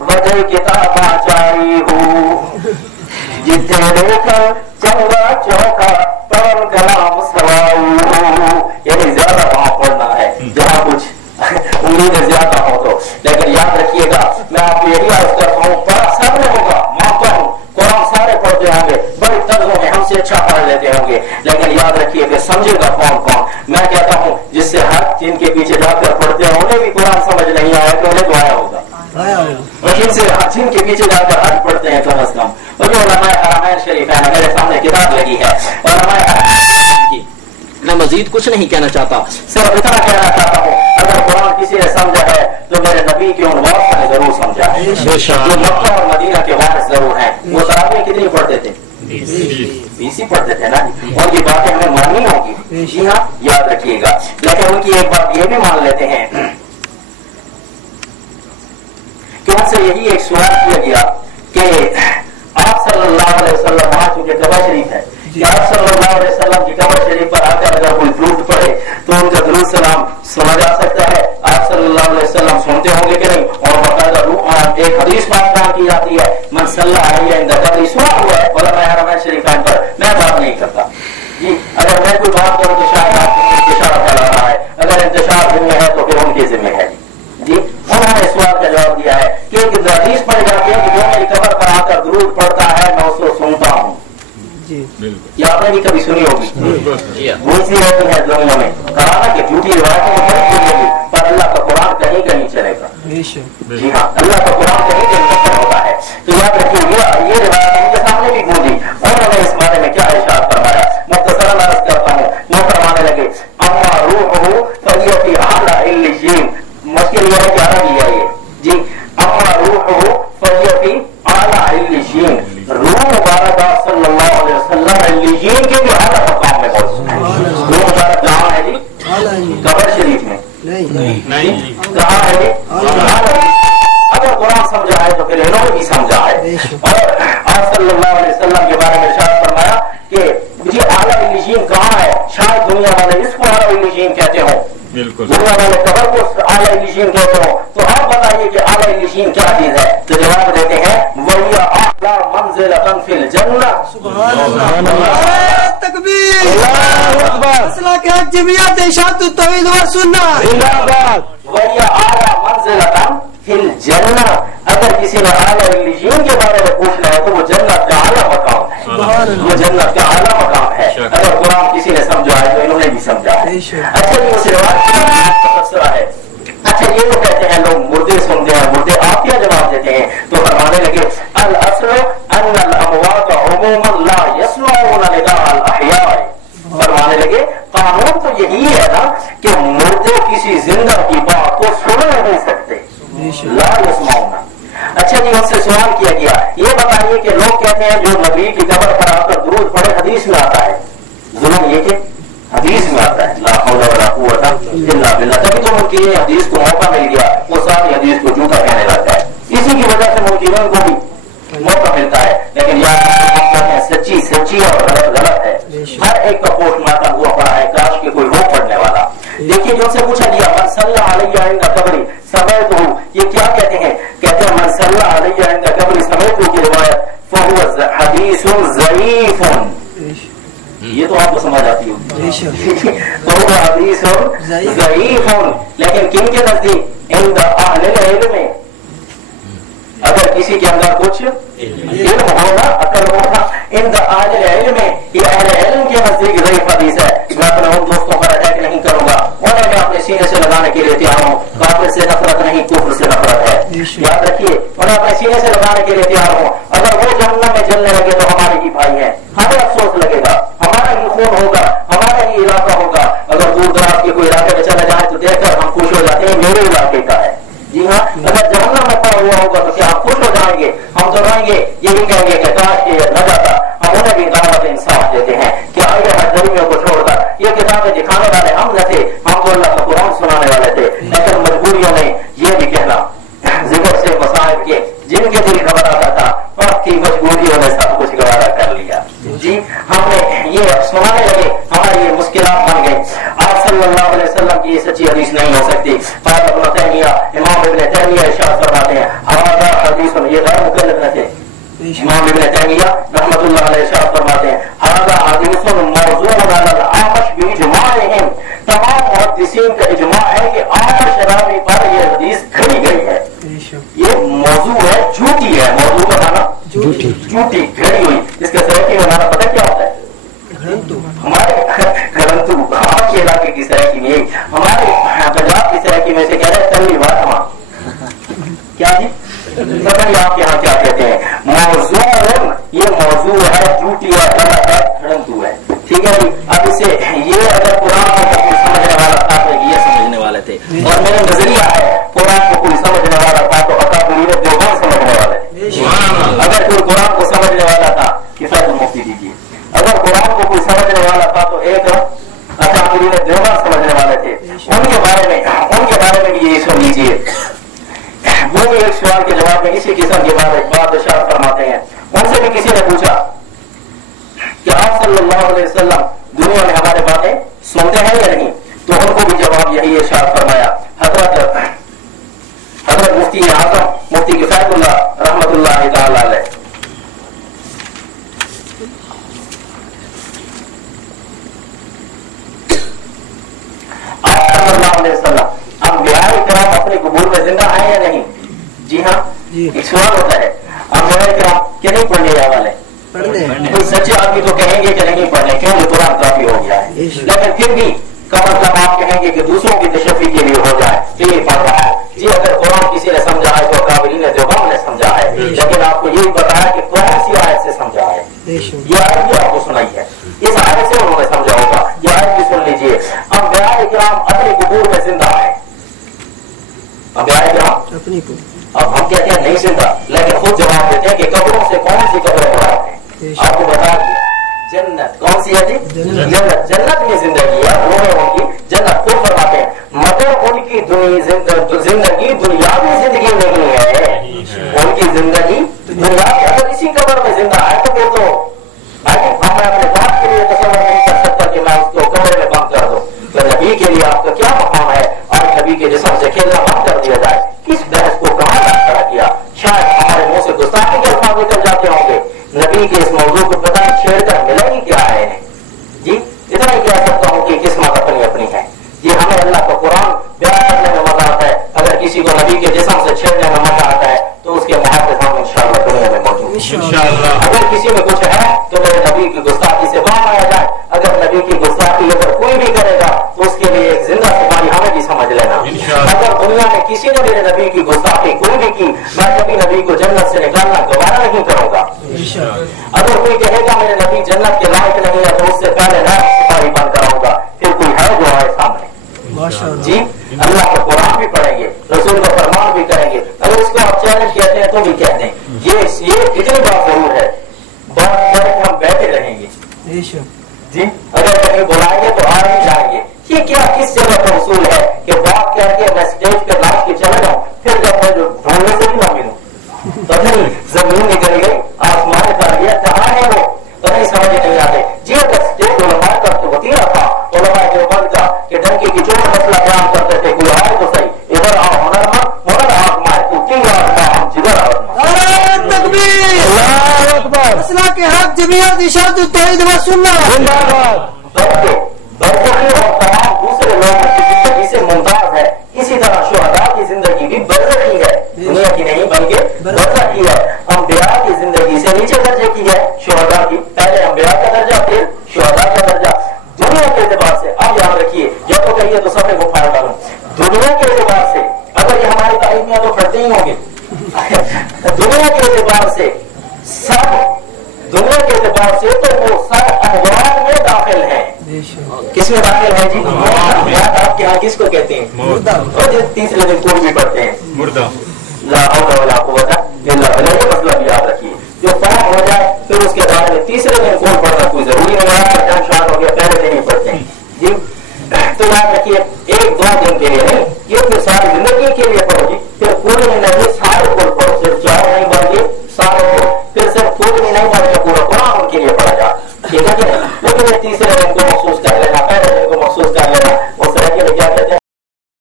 وجہ کتاب چاری ہو جتنے دیکھا چنگا چوکا پڑھ کلام سواؤ. یعنی زیادہ وہاں پڑھنا ہے جہاں کچھ امیدیں زیادہ ہو تو. لیکن یاد رکھیے گا میں آپ کو یہی عرض کرتا ہوں پڑھا سب نے ہوگا مانتا ہوں قرآن سارے پڑھتے ہوں گے بڑی طرزوں میں ہم سے اچھا پڑھ لیتے ہوں گے. لیکن یاد رکھیے کہ سمجھے گا کون کون. میں کہتا ہوں جس سے ہر جن کے پیچھے جا کر پڑھتے ہیں انہیں بھی قرآن سمجھ نہیں آیا تو انہیں تو آیا ہوگا. اور جن کے پیچھے جا کر حج پڑھتے ہیں کم از کم. اور جو علماء حرمین شریفین میرے سامنے کتاب لگی ہے علماء حرمین کی. میں مزید کچھ نہیں کہنا چاہتا صرف اتنا کہنا چاہتا ہوں اگر قرآن کسی نے سمجھا ہے تو میرے نبی کے ان وارث نے ضرور سمجھا ہے. جو مکہ اور مدینہ کے وارث ضرور ہیں. وہ تراویح کتنی پڑھتے تھے؟ 20 ہی پڑھتے تھے نا. ان کی باتیں ہمیں ماننی ہوگی. جی ہاں یاد رکھیے گا. لیکن ان کی ایک بات یہ بھی مان لیتے ہیں کہ ان سے یہی ایک سوال کیا گیا کہ آپ صلی اللہ علیہ وسلم وہاں چونکہ قبر شریف ہے کہ آپ صلی اللہ علیہ وسلم کی قبر شریف پر آ کر اگر کوئی درود پڑھے تو ان کا درود سلام سنا جا سکتا ہے. آپ صلی اللہ علیہ وسلم سنتے ہوں گے کہ نہیں. اور باقاعدہ ایک حدیث بات بیان کی جاتی ہے من صلی علیہ عند قبری. سنا ہوا ہے علماء حرمین شریفین پر. میں بات نہیں کرتا جی. اگر میں کوئی بات کروں تو شاید آپ کو انتشار پھیلا رہا ہے. اگر انتشار ذمہ ہے تو پھر ان کی ذمہ ہے. جی انہوں نے سوال کا جواب دیا ہے کہ ایک حدیث پڑھی جاتی ہے کہ جو میری قبر پر آ کر درود پڑھتا ہے میں اس کو سنتا ہوں. یہ آپ نے بھی کبھی سنی ہوگی. دوسری ہوتی ہے دنیا میں کہا نا کہ جھوٹی روایتیں ہوگی پر اللہ کا قرآن کہیں کہیں چلے گا. جی ہاں اللہ کا قرآن کہیں کہیں ہوتا ہے. تو یاد رکھیے یہ روایت ان کے سامنے بھی گونجی. انہوں نے اس بارے میں کیا ارشاد فرمایا مختصراً عرض کرتا ہوں. وہ فرمانے لگے اما روحہ فہی فی اعلی علیین. مشکل یہ ہے کہ عربی ہے یہ. جی اما روحہ فہی فی اعلی علیین. روح مبارک صلی اللہ علیہ وسلم علیین کے بھی اعلیٰ مقام میں موجود ہے. روح مبارک کہاں ہے جی؟ قبر شریف میں نہیں. کہاں ہے جی؟ اگر قرآن سمجھا ہے تو پھر انہوں نے بھی سمجھا ہے. اور آپ صلی اللہ علیہ وسلم کے بارے میں ارشاد فرمایا کہ مجھے اعلیٰ علیین کہاں ہے. شاید دنیا والے اس کو اعلیٰ علیین کہتے ہوں. دنیا والے قبر کو اعلیٰ علیین کہتے ہوں. تو آپ بتائیے کہ اعلیٰ علیین کیا چیز ہے. تو جواب دیتے ہیں وَهِيَ أَعْلَى مَنزِلَةً فِي الْجَنَّةِ. سبحان اللہ تکبیر اللہ اکبر. مسلک ہے جمعیت ارشاد التوحید والسنہ زندہ باد. وَهِيَ أَعْلَى مَنزِلَةً فِي الْجَنَّةِ. اگر کسی نے اعلیٰ علیین کے بارے میں پوچھنا ہے تو وہ جنت کا اعلیٰ مقام ہے. وہ جنت کا اعلیٰ مقام ہے. اگر قرآن کسی نے سمجھا ہے تو انہوں نے بھی سمجھا ہے. اچھا یہ اس روایت کا تبصرہ ہے. اچھا یہ تو کہتے ہیں لوگ مردے سنتے ہیں مردے آپ کیا جواب دیتے ہیں. تو فرمانے لگے الاصل ان الاموات عموما لا يسمعون نداء الاحیاء. فرمانے لگے قانون تو یہی ہے نا کہ مردے کسی زندہ کی بات کو سن نہیں سکتے. لا يسمعون. اچھا جی ان سے سوال کیا گیا یہ بتائیے کہ لوگ کہتے ہیں جو نبی کی قبر پر آ کر درود پڑھے حدیث میں آتا ہے. ظلم یہ کہ حدیث میں آتا ہے لا حول ولا قوت الا باللہ. تبھی تو منکرین حدیث کو موقع مل گیا وہ ساری حدیث کو جھوٹا کہنے لگتا ہے. اسی کی وجہ سے منکرین کو بھی موقع ملتا ہے. لیکن یاد سچی سچی اور غلط غلط ہے. ہر ایک کا پوسٹ مارٹم ہوا پڑا ہے. کاش کہ کوئی ہو پڑھنے والا. دیکھیے جو سے پوچھا گیا من صلی علیہ عند قبری سمعتہ. یہ کیا کہتے ہیں؟ کہتے ہیں من صلی علیہ عند قبری سمعتہ کی روایت فہو حدیث ضعیف. یہ تو آپ کو سمجھ آتی ہوگی. تو وہ حدیث ضعیف. لیکن کن کے نزدیک عند اہل العلم. اگر کسی کے اندر کچھ علم ہوگا عقل ہوگا عند اہل العلم یہ اہل علم کے نزدیک ضعیف حدیث ہے. میں اپنے ان دوستوں پر اٹیک نہیں کروں گا. انہیں میں اپنے سینے سے لگانے کے لیے تیار ہوں. کافر سے نفرت نہیں کفر سے نفرت ہے. یاد رکھیے انہیں اپنے سینے سے لگانے کے لیے تیار ہوں. اگر وہ جہنم میں جلنے لگے تو ہمارے ہی بھائی ہیں. ہمیں افسوس لگے گا. ہمارا ہی خون ہوگا. ہمارا ہی علاقہ ہوگا. اگر دور دراز کے کوئی علاقے میں چلا جائے تو دیکھ کر ہم خوش ہو جاتے ہیں میرے علاقے کا ہے. جی ہاں اگر جہنم میں پڑا ہوا ہوگا تو کیا ہم خوش ہو جائیں گے؟ ہم تو رہیں گے یہی کہیں گے کہ کاش یہ نہ جاتا. ہم انہیں بھی دعوت انصاف دیتے ہیں کہ آئیے ہر درمیوں کو چھوڑ کر یہ کتابیں دکھانے والے ہم نہ تھے. ہم کو اللہ کا قرآن سنانے والے تھے. لیکن مجبوریوں نے یہ بھی کہنا ذکر سے مصائب کے جن کے دل گھبراتا تھا وقت کی مجبوریوں نے سب کچھ گوارا کر لیا. جی ہم نے یہ سنانے لگے ہماری یہ مشکلات بن گئی. آپ صلی اللہ علیہ وسلم کی یہ سچی حدیث نہیں ہو سکتی. قال ابن تیمیہ امام ابن تیمیہ ارشاد فرماتے ہیں امام ابن تیمیہ رحمۃ اللہ علیہ ارشاد فرماتے ہیں ھذا حدیث موضوع علی الاعمش باجماعهم، تمام محدثین کا اجماع ہے کہ اعمش راوی پر یہ حدیث کھڑی گئی ہے، یہ موضوع ہے، جھوٹی ہے، موضوع کا معنی جھوٹی کھڑی ہوئی، اس کے سرکی میں معنی پتہ کیا ہوتا ہے؟ ہمارے گھرنتو آپ کے علاقے کی سرکی میں، ہمارے پنجاب کی سرکی میں سے کہہ رہے ہیں تلی واتما، کیا جی پتہ نہیں آپ یہاں کیا کہتے ہیں، موضوع، یہ موضوع ہے، جھوٹی ہے، غلط ہے، گھرنتو ہے، ٹھیک ہے جی۔ اب اسے یہ اگر قرآن کو کوئی سمجھنے والا تھا تو یہ سمجھنے والے تھے، اور میرا نظریہ ہے قرآن کو کوئی سمجھنے والا تھا تو اکابرین دیوبند سمجھنے والے تھے۔ اگر کوئی قرآن کو سمجھنے والا تھا کفایت المفتی دیجیے، اگر قرآن کو کوئی سمجھنے والا تھا تو ایک اکابرین دیوبند سمجھنے والے تھے، ان کے بارے میں بھی یہی سن لیجیے۔ وہ بھی ایک سوال کے جواب میں اسی قسم کی بات ارشاد فرماتے ہیں، ان سے بھی کسی نے پوچھا کہ آپ صلی اللہ علیہ وسلم دنیا میں ہمارے باتیں سنتے ہیں یا نہیں، تو ان کو بھی جواب یہی ارشاد فرمایا۔ حضرت مفتی اعظم مفتی کفایت اللہ رحمۃ اللہ تعالی علیہ آپ صلی اللہ علیہ وسلم انبیاء کرام اپنے قبور میں زندہ ہیں یا نہیں؟ جی ہاں، ایک سوال ہوتا ہے، انبیاء کرام کہ نہیں پڑھنے والے، کوئی سچے آدمی تو کہیں گے کہ نہیں پڑھنے، کیوں یہ قرآن کافی ہو گیا ہے، لیکن پھر بھی کا مطلب آپ کہیں گے کہ دوسروں کی تشفی کے لیے ہو جائے کہ یہ پڑھ رہا ہے۔ جی اگر قرآن کسی نے سمجھا ہے تو قابلین دیوبند نے سمجھا ہے، لیکن آپ کو یہی بتایا کہ کون سی آیت سے سمجھا ہے، یہ آیت بھی آپ کو سنائی ہے، اس آیت سے انہوں نے سمجھا ہوگا، یہ آیت بھی سن لیجیے۔ انبیاء کرام اپنے قبور میں زندہ ہے، انبیاء کرام اب ہم کہتے ہیں نہیں زندہ، لیکن خود جواب دیتے ہیں کہ قبروں سے کون سی قبریں مراد ہیں، آپ کو بتا دیا جنت کون سی ہے جی؟ جنت میں زندگی ہے، وہ ہے ان کی جنت، خود فرماتے ہیں مگر ان کی زندگی دنیاوی زندگی نہیں ہے، ان کی زندگی دنیاوی، اگر اسی قبر میں زندہ ہے تو پھر تو میں اپنے ذات کے لیے تصور نہیں کر سکتا کہ میں اس کو کمرے میں بند کر دوں، تو نبی کے لیے آپ کا کیا مقام ہے، اور نبی کے جسم سے کھیلنا بند کر دیا جائے، کس بحث کو کہاں کھڑا کیا؟ شاید ہمارے منہ سے گستاخی کے الفاظ نکل جاتے ہوں گے، نبی کے اس موضوع کو پتہ چھیڑ کر ملے گی کیا ہے جی، اتنا ہی کہہ سکتا ہوں کہ قسمت اپنی اپنی ہے جی، ہمیں اللہ کا قرآن بیان کرنے میں مزہ آتا ہے، اگر کسی کو نبی کے جسم سے چھیڑنے میں مزہ آتا ہے تو اس کے محافظ ہم انشاءاللہ دنیا میں موجود ہیں، اگر کسی میں کچھ ہے تو میرے نبی کی گستاخی سے باہر آیا جائے، اگر نبی کی گستاخی اگر کوئی بھی کرے گا تو اس کے لیے ایک زندہ سپاہی ہمیں بھی سمجھ لینا، اگر دنیا میں کسی نے میرے نبی کی گستاخی کوئی بھی کی، میں کبھی نبی کو جنت سے نکالنا گوارا نہیں کروں گا، اگر کوئی کہے گا میرے نبی جنت کے لائق نہیں ہے تو اس سے پہلے میں سپاہی بند کراؤں گا، پھر کوئی ہے جو آئے سامنے جی، اللہ کا قرآن بھی پڑھیں گے، رسول کا فرمان بھی کریں گے، اگر اس کو آپ چیلنج کہتے ہیں تو بھی کہہ دیں، یہ اتنی بات ضرور ہے، بات کر کے ہم بیٹھے رہیں گے جی، اگر کہیں بلائیں گے تو آ نہیں جائیں گے، یہ کیا کس جگہ کا اصول ہے کہ بات کہہ کے میں اسٹیج پہ لاش کے چلا جاؤں، پھر جب میں جو ڈھونڈنے سے بھی نہ ملوں، پتہ نہیں زمین نکل گئی آسمان کر گیا، کہاں ہے وہ پتہ نہیں، سمجھ نہیں آتے جی۔ اگر اسٹیج علماء کا تو وطیرہ تھا علماء دیوبند کا کہ ڈنکی کی چوٹ مسئلہ بیان کرتے تھے، کوئی آئے تو صحیح، ادھر آؤ ہنر آزمائے تو تین ہم جدھر مسئلہ کے حق جمعیت اشاعت التوحید و سنت برزخی اور تمام دوسرے لوگوں کی زندگی سے ممتاز ہے، اسی طرح شہداء کی زندگی بھی برزخی ہے، دنیا کی نہیں بلکہ برزخی ہے، انبیاء کی زندگی سے نیچے درجے کی ہے، شہداء کی پہلے انبیاء کا درجہ پھر شہداء کا درجہ، دنیا کے اعتبار سے آپ یاد رکھیے، یا تو کہیے تو سب کو فائدہ ڈالوں، دنیا کے اعتبار سے اگر یہ ہماری تعلیمیاں تو پڑھتے ہی ہوں گے، دنیا کے اعتبار سے سب، دنیا کے اعتبار سے تو وہ سب اموات میں داخل ہیں، کس میں داخل ہے جی؟ آپ کے یہاں کس کو کہتے ہیں؟ تیسرے دن کوئی بھی پڑھتے ہیں مردہ، لا حول ولا قوت الا باللہ، یہ مسئلہ بھی یاد رکھیے، جو فوت ہو جائے پھر اس کے بعد میں تیسرے دن کون پڑھنا کوئی ضروری نہیں ہے، جب شاد ہو گیا پہلے دن ہی پڑھتے ہیں جی، تو یاد رکھیے ایک دو دن کے لیے نہیں، یہ پھر ساری زندگی کے لیے پڑھو جی،